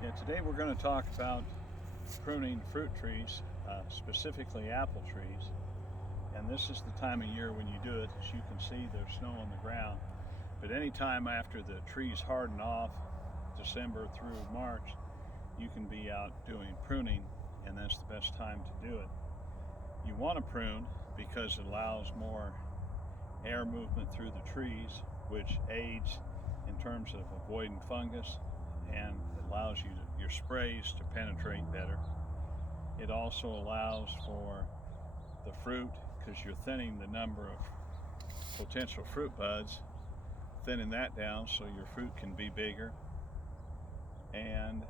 Yeah, today we're going to talk about pruning fruit trees, specifically apple trees. And this is the time of year when you do it. As you can see, there's snow on the ground. But anytime after the trees harden off, December through March, you can be out doing pruning, and that's the best time to do it. You want to prune because it allows more air movement through the trees, which aids in terms of avoiding fungus, and it allows your sprays to penetrate better. It also allows for the fruit, because you're thinning the number of potential fruit buds, thinning that down so your fruit can be bigger, and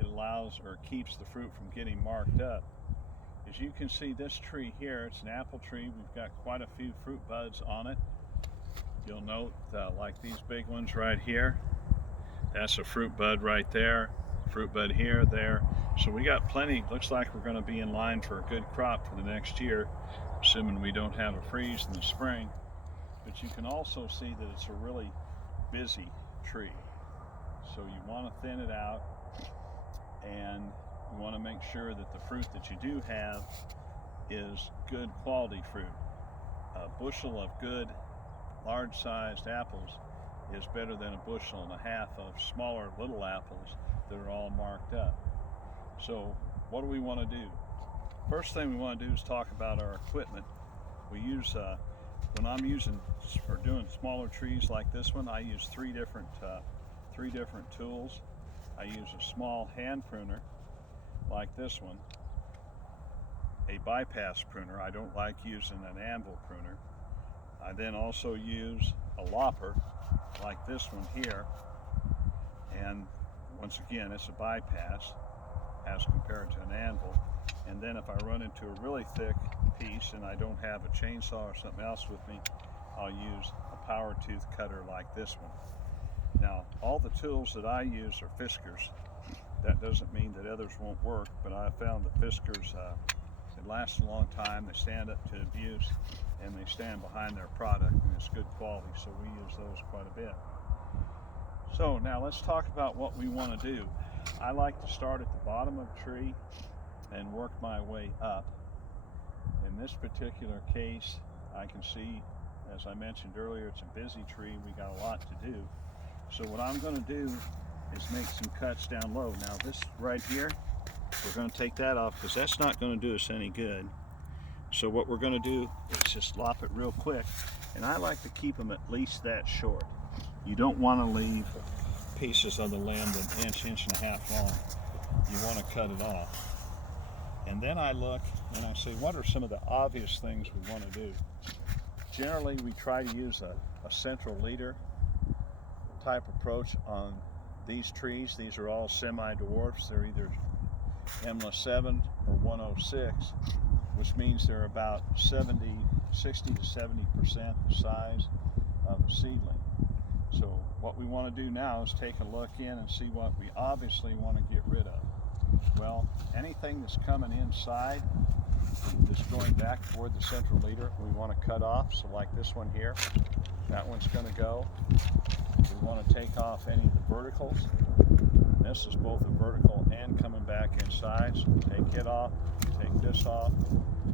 it allows or keeps the fruit from getting marked up. As you can see, this tree here, it's an apple tree. We've got quite a few fruit buds on it. You'll note like these big ones right here, that's a fruit bud right there, fruit bud here, there. So we got plenty. Looks like we're going to be in line for a good crop for the next year, assuming we don't have a freeze in the spring. But you can also see that it's a really busy tree. So you want to thin it out, and you want to make sure that the fruit that you do have is good quality fruit. A bushel of good large-sized apples is better than a bushel and a half of smaller little apples that are all marked up. So what do we want to do? First thing we want to do is talk about our equipment. We use, when I'm using or doing smaller trees like this one, I use three different tools. I use a small hand pruner like this one, a bypass pruner. I don't like using an anvil pruner. I then also use a lopper like this one here, and once again it's a bypass as compared to an anvil. And then if I run into a really thick piece and I don't have a chainsaw or something else with me, I'll use a power tooth cutter like this one. Now, all the tools that I use are Fiskars. That doesn't mean that others won't work, but I found that Fiskars, they last a long time, they stand up to abuse, and they stand behind their product, and it's good quality, so we use those quite a bit. So now let's talk about what we want to do. I like to start at the bottom of a tree and work my way up. In this particular case, I can see, as I mentioned earlier, it's a busy tree. We got a lot to do. So what I'm going to do is make some cuts down low. Now this right here, we're going to take that off because that's not going to do us any good. So what we're going to do is just lop it real quick, and I like to keep them at least that short. You don't want to leave pieces of the limb an inch and a half long. You want to cut it off. And then I look and I say, what are some of the obvious things we want to do? Generally, we try to use a central leader type approach on these trees. These are all semi-dwarfs. They're either M7 or 106, which means they're about 60 to 70% the size of a seedling. So what we want to do now is take a look in and see what we obviously want to get rid of. Well, anything that's coming inside, that's going back toward the central leader, we want to cut off. So like this one here, that one's going to go. We want to take off any of the verticals. This is both a vertical and coming back inside. So take it off, take this off,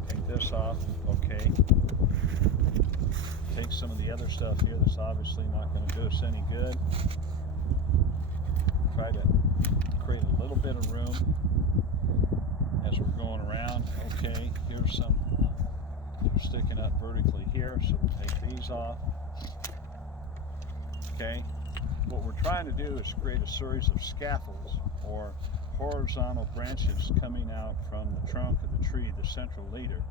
take this off, okay. Take some of the other stuff here that's obviously not going to do us any good. Try to create a little bit of room as we're going around. Okay, here's some sticking up vertically here, so we'll take these off. Okay, what we're trying to do is create a series of scaffolds or horizontal branches coming out from the trunk of the tree, the central leader.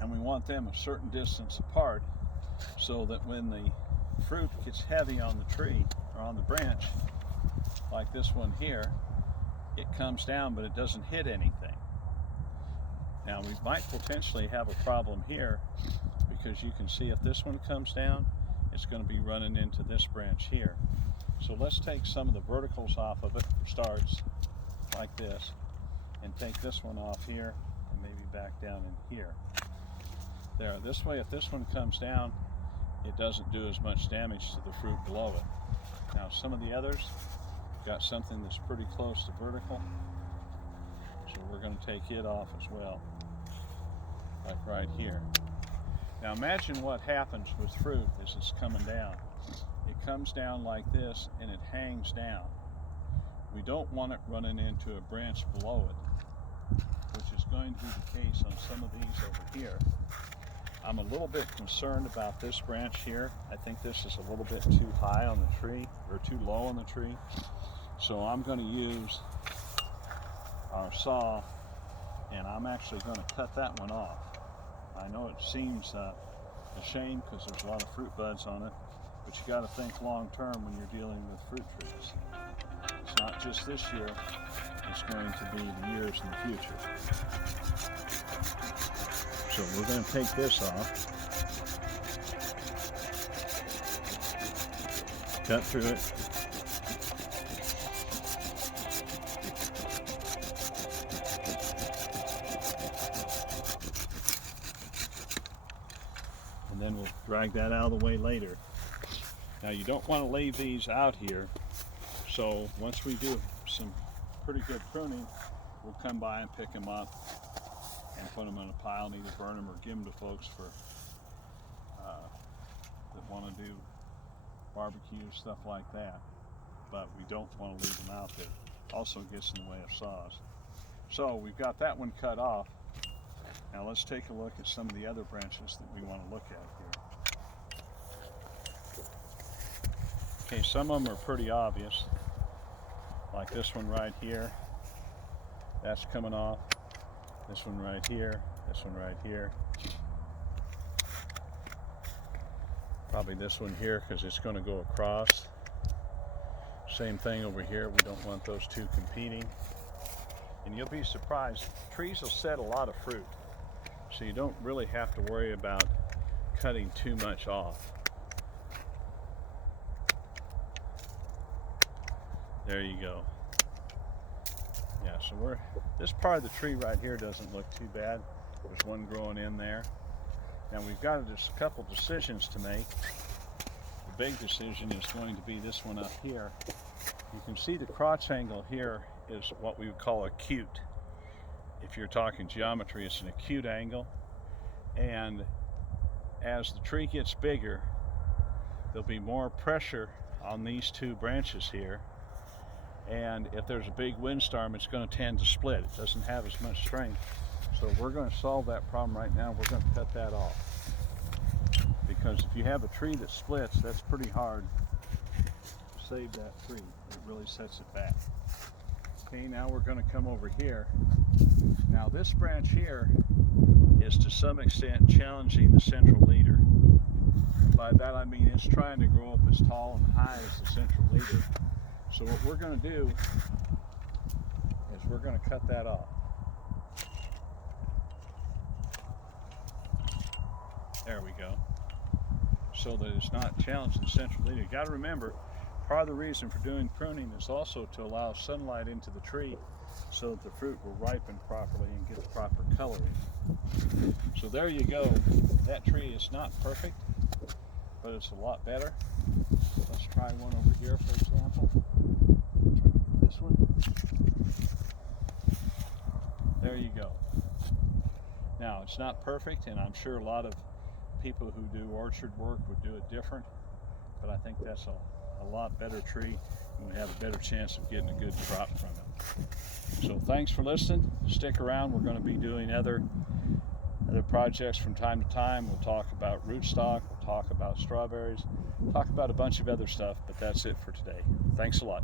And we want them a certain distance apart so that when the fruit gets heavy on the tree or on the branch, like this one here, it comes down but it doesn't hit anything. Now we might potentially have a problem here because you can see if this one comes down, it's going to be running into this branch here. So let's take some of the verticals off of it for starts, like this, and take this one off here and maybe back down in here. There, this way if this one comes down, it doesn't do as much damage to the fruit below it. Now some of the others, we've got something that's pretty close to vertical, so we're going to take it off as well, like right here. Now imagine what happens with fruit as it's coming down. It comes down like this and it hangs down. We don't want it running into a branch below it, which is going to be the case on some of these over here. I'm a little bit concerned about this branch here. I think this is a little bit too high on the tree, or too low on the tree. So I'm going to use our saw, and I'm actually going to cut that one off. I know it seems a shame because there's a lot of fruit buds on it, but you got to think long term when you're dealing with fruit trees. It's not just this year, it's going to be the years in the future. So we're going to take this off, cut through it, and then we'll drag that out of the way later. Now you don't want to leave these out here, so once we do some pretty good pruning, we'll come by and pick them up and put them in a pile and either burn them or give them to folks for that want to do barbecue, stuff like that. But we don't want to leave them out there. Also gets in the way of saws. So we've got that one cut off. Now let's take a look at some of the other branches that we want to look at here. Okay, some of them are pretty obvious, like this one right here. That's coming off. This one right here, this one right here. Probably this one here because it's going to go across. Same thing over here. We don't want those two competing. And you'll be surprised, trees will set a lot of fruit, so you don't really have to worry about cutting too much off. There you go. Yeah, so this part of the tree right here doesn't look too bad. There's one growing in there. Now we've got just a couple decisions to make. The big decision is going to be this one up here. You can see the crotch angle here is what we would call acute. If you're talking geometry, it's an acute angle. And as the tree gets bigger, there'll be more pressure on these two branches here. And if there's a big windstorm, it's going to tend to split. It doesn't have as much strength. So we're going to solve that problem right now. We're going to cut that off. Because if you have a tree that splits, that's pretty hard to save that tree. It really sets it back. Okay, now we're going to come over here. Now this branch here is to some extent challenging the central leader. By that I mean it's trying to grow up as tall and high as the central leader. So what we're going to do is we're going to cut that off. There we go. So that it's not challenging the central leader. You got to remember, part of the reason for doing pruning is also to allow sunlight into the tree so that the fruit will ripen properly and get the proper coloring. So there you go. That tree is not perfect, but it's a lot better. Let's try one over here, for example. This one. There you go. Now, it's not perfect, and I'm sure a lot of people who do orchard work would do it different, but I think that's a lot better tree, and we have a better chance of getting a good crop from it. So thanks for listening. Stick around. We're going to be doing other projects from time to time. We'll talk about rootstock, we'll talk about strawberries, talk about a bunch of other stuff, but that's it for today. Thanks a lot.